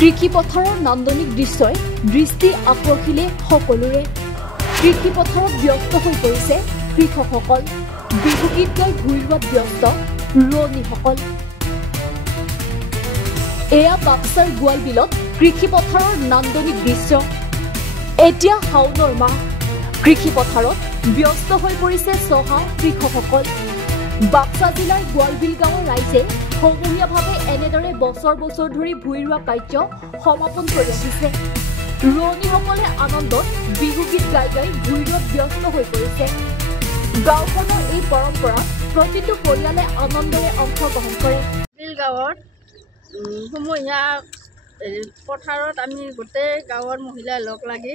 কৃষি পথাৰৰ নান্দনিক দৃশ্যই দৃষ্টি আকৰ্ষিলে সকলোৰে। কৃষি পথাৰত ব্যস্ত হৈ পৰিছে কৃষকসকল। বিহু গীত গাই ভূঁই ৰোৱাত ব্যস্ত ৰোৱনীসকল। এয়া বাক্সাৰ গোৱালবিলত কৃষি পথাৰৰ নান্দনিক দৃশ্য। এতিয়া শাওনৰ মাহ, কৃষি পথাৰত ব্যস্ত হৈ পৰিছে চহা কৃষকসকল। বাক্সা জিলাৰ গোৱালবিল গাঁৱৰ ৰাইজে সমূহীয়াভাৱে এনেদৰে বছৰ বছৰ ধৰি ভূঁই ৰোৱা কাৰ্য সমাপন কৰি আহিছে। ৰোৱনীসকলে আনন্দত বিহু গীত গাই গাই ভূঁই ৰোৱাত ব্যস্ত হৈ পৰিছে। গাঁওখনৰ এই পৰম্পৰা প্ৰতিটো পৰিয়ালে আনন্দৰে অংশগ্ৰহণ কৰে। গাঁৱৰ সমূহীয়া পথাৰত আমি গোটেই গাঁৱৰ মহিলাই লগ লাগি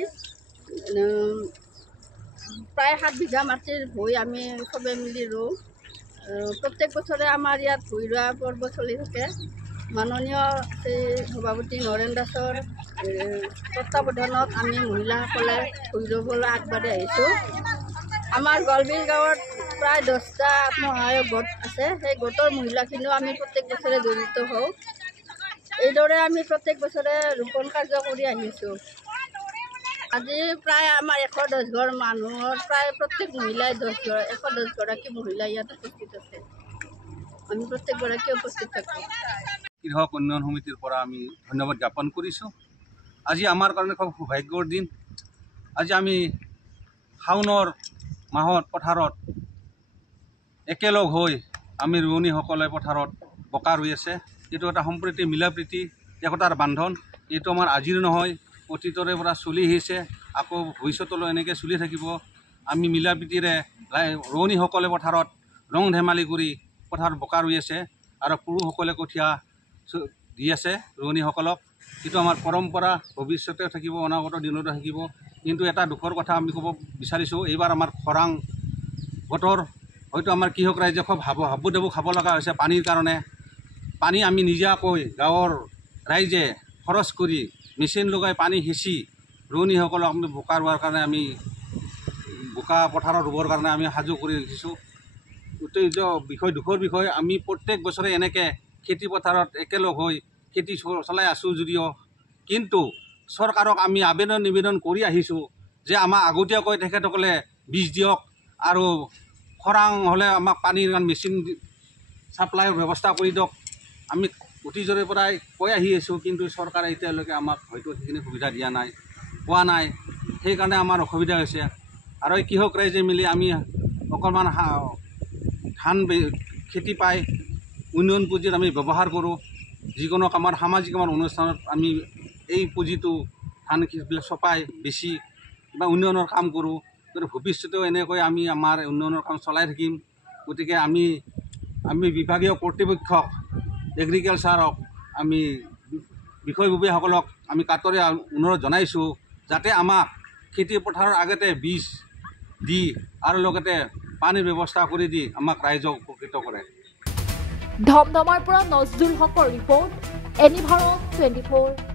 প্ৰায় 7 বিঘা মাটিৰ ভূঁই আমি সবে মিলি ৰোওঁ। প্ৰত্যেক বছৰে আমাৰ ইয়াত ভূঁই ৰোৱা পৰ্ব চলি থাকে। মাননীয় শ্ৰী সভাপতি নৰেন দাসৰ তত্বাৱধানত আমি মহিলাসকলে ভূঁই ৰোবলৈ আগবাঢ়ি আহিছোঁ। আমাৰ গোৱালবিল গাঁৱত প্ৰায় 10টা আত্মসহায়ক গোট আছে। সেই গোটৰ মহিলাখিনিও আমি প্ৰত্যেক বছৰে জড়িত হওঁ। এইদৰে আমি প্ৰত্যেক বছৰে ৰোপণ কাৰ্য কৰি আহিছোঁ। আজি প্ৰায় আমাৰ 110 ঘৰ মানুহৰ প্ৰায় প্ৰত্যেক মহিলাই 110 গৰাকী মহিলা ইয়াত উপস্থিত আছে। আমি প্ৰত্যেকগৰাকী উপস্থিত থাকোঁ। কৃষক উন্নয়ন সমিতিৰ পৰা আমি ধন্যবাদ জ্ঞাপন কৰিছোঁ। আজি আমাৰ কাৰণে খুব সৌভাগ্যৰ দিন। আজি আমি শাওনৰ মাহত পথাৰত একেলগ হৈ আমি ৰোৱনীসকলে পথাৰত বোকা ৰুই আছে। এইটো এটা সম্প্ৰীতি মিলাপ্ৰীতি একতাৰ বান্ধন। এইটো আমাৰ আজিৰ নহয়, অতীতৰে পৰা চলি আহিছে, আকৌ ভৱিষ্যতলৈ এনেকৈ চলি থাকিব। আমি মিলাপ্ৰীতিৰে ৰোৱনীসকলে পথাৰত ৰং ধেমালি কৰি পথাৰত বোকা ৰুই আছে আৰু পুৰুষসকলে কঠীয়া দি আছে ৰোৱনীসকলক। এইটো আমাৰ পৰম্পৰা, ভৱিষ্যতেও থাকিব, অনাগত দিনতো থাকিব। কিন্তু এটা দুখৰ কথা আমি ক'ব বিচাৰিছোঁ, এইবাৰ আমাৰ খৰাং বতৰ, হয়তো আমাৰ কৃষক ৰাইজে খুব হাবুডাবু খাব লগা হৈছে পানীৰ কাৰণে। পানী আমি নিজাকৈ গাঁৱৰ ৰাইজে খৰচ কৰি মেচিন লগাই পানী সিঁচি ৰোৱনীসকলক আমি বোকা ৰোৱাৰ কাৰণে আমি বোকা পথাৰত ৰুবৰ কাৰণে আমি সাজু কৰি ৰাখিছোঁ। দুখৰ বিষয় আমি প্ৰত্যেক বছৰে এনেকৈ খেতি পথাৰত একেলগ হৈ খেতি চলাই আছোঁ যদিও কিন্তু চৰকাৰক আমি নিবেদন কৰি আহিছোঁ যে আমাক আগতীয়াকৈ তেখেতসকলে বীজ দিয়ক আৰু খৰাং হ'লে আমাক পানীৰ মেচিন ছাপ্লাইৰ ব্যৱস্থা কৰি দিয়ক। আমি অতীজৰে পৰাই কৈ আহি আছোঁ, কিন্তু চৰকাৰে এতিয়ালৈকে আমাক হয়তো সেইখিনি সুবিধা পোৱা নাই। সেইকাৰণে আমাৰ অসুবিধা হৈছে। আৰু এই কৃষক ৰাইজে মিলি আমি অকণমান ধান খেতি পাই উন্নয়ন পুঁজিত আমি ব্যৱহাৰ কৰোঁ। যিকোনো আমাৰ সামাজিক অনুষ্ঠানত আমি এই পুঁজিটো ধান খেতিবিলাক চপাই বেছি বা উন্নয়নৰ কাম কৰোঁ। কিন্তু ভৱিষ্যতেও এনেকৈ আমি আমাৰ উন্নয়নৰ কাম চলাই থাকিম। গতিকে আমি বিভাগীয় কৰ্তৃপক্ষক, এগ্ৰিকালচাৰক, আমি বিষয়ববীয়াসকলক আমি কাতৰে অনুৰোধ জনাইছোঁ যাতে আমাক খেতি পথাৰৰ আগতে বীজ দি আৰু লগতে পানীৰ ব্যৱস্থা কৰি দি আমাক ৰাইজক উপকৃত কৰে। ধমধমাৰ পৰা নজৰুল হকৰ ৰিপৰ্ট, এনি ভাৰত 24।